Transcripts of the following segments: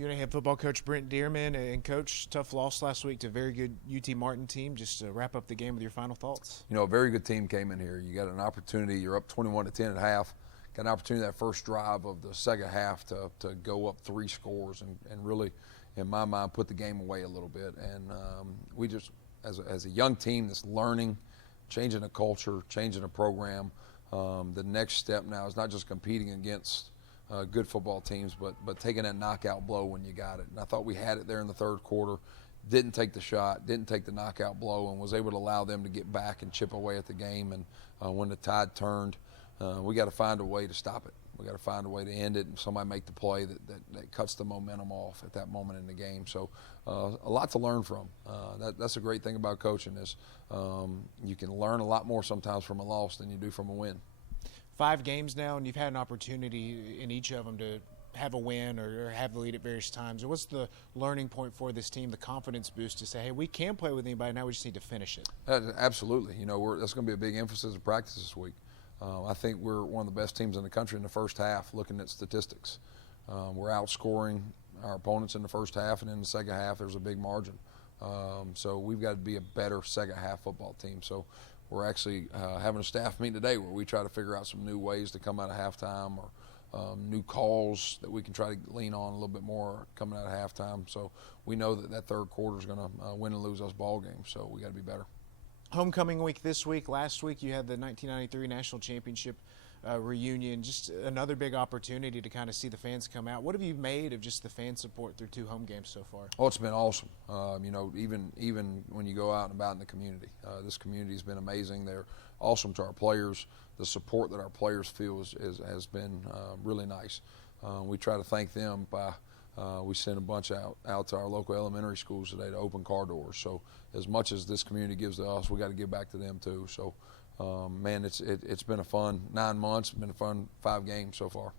UNA head football coach Brent Dearmon, and coach, tough loss last week to a very good UT Martin team. Just to wrap up the game with your final thoughts. You know, a very good team came in here. You got an opportunity. You're up 21-10 at half. Got an opportunity that first drive of the second half to go up 3 scores and really, in my mind, put the game away a little bit. And we just, as a young team that's learning, changing a culture, changing a program, the next step now is not just competing against good football teams, but taking that knockout blow when you got it. And I thought we had it there in the third quarter. Didn't take the shot, didn't take the knockout blow, and was able to allow them to get back and chip away at the game. And when the tide turned, we got to find a way to stop it. We got to find a way to end it, and somebody make the play that cuts the momentum off at that moment in the game. So a lot to learn from. That's a great thing about coaching is you can learn a lot more sometimes from a loss than you do from a win. 5 games now, and you've had an opportunity in each of them to have a win or have the lead at various times. What's the learning point for this team, the confidence boost to say, hey, we can play with anybody, now we just need to finish it? Absolutely. You know, that's going to be a big emphasis of practice this week. I think we're one of the best teams in the country in the first half, looking at statistics. We're outscoring our opponents in the first half, and in the second half there's a big margin. So we've got to be a better second half football team. So we're actually having a staff meeting today where we try to figure out some new ways to come out of halftime or new calls that we can try to lean on a little bit more coming out of halftime. So we know that third quarter is going to win and lose us ball games, so we got to be better. Homecoming week this week. Last week you had the 1993 National Championship reunion. Just another big opportunity to kind of see the fans come out. What have you made of just the fan support through 2 home games so far? Oh, it's been awesome. You know, even when you go out and about in the community, this community has been amazing. They're awesome to our players. The support that our players feel has been really nice. We try to thank them by we send a bunch out to our local elementary schools today to open car doors. So as much as this community gives to us, we got to give back to them too. So man, it's been a fun 9 months. It's been a fun 5 games so far.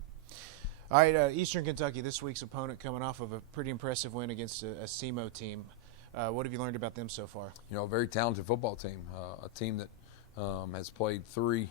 All right, Eastern Kentucky, this week's opponent coming off of a pretty impressive win against a SEMO team. What have you learned about them so far? You know, a very talented football team, a team that has played 3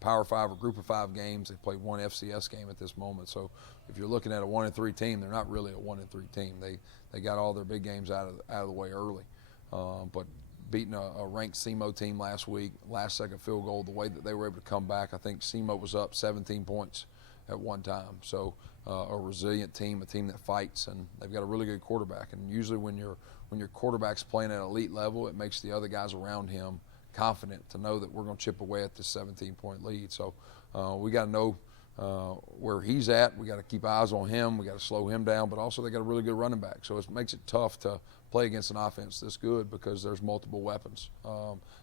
Power 5 or Group of 5 games. They played 1 FCS game at this moment. So if you're looking at a 1-3 team, they're not really a 1-3 team. They got all their big games out of the way early. But beating a ranked SEMO team last week, last-second field goal, the way that they were able to come back, I think SEMO was up 17 points at one time. So a resilient team, a team that fights, and they've got a really good quarterback. And usually when your quarterback's playing at elite level, it makes the other guys around him confident to know that we're going to chip away at this 17-point lead. So we got to know where he's at. We got to keep eyes on him. We got to slow him down, but also they got a really good running back. So it makes it tough to play against an offense this good because there's multiple weapons.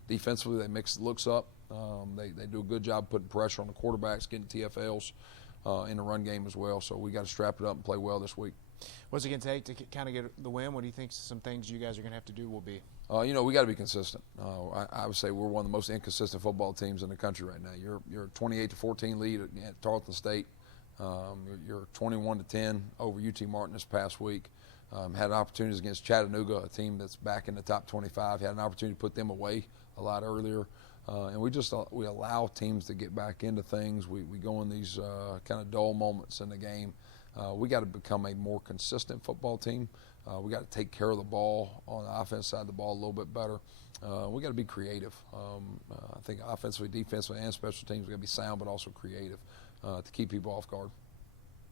Defensively, they mix the looks up. They do a good job putting pressure on the quarterbacks, getting TFLs in the run game as well. So we got to strap it up and play well this week. What's it going to take to kind of get the win? What do you think some things you guys are going to have to do will be? You know, we got to be consistent. I would say we're one of the most inconsistent football teams in the country right now. You're 28-14 lead at Tarleton State. You're 21-10 over UT Martin this past week. Had opportunities against Chattanooga, a team that's back in the top 25. Had an opportunity to put them away a lot earlier. And we allow teams to get back into things. We go in these kind of dull moments in the game. We got to become a more consistent football team. We got to take care of the ball on the offense side of the ball a little bit better. We got to be creative. I think offensively, defensively, and special teams, we got to be sound but also creative to keep people off guard.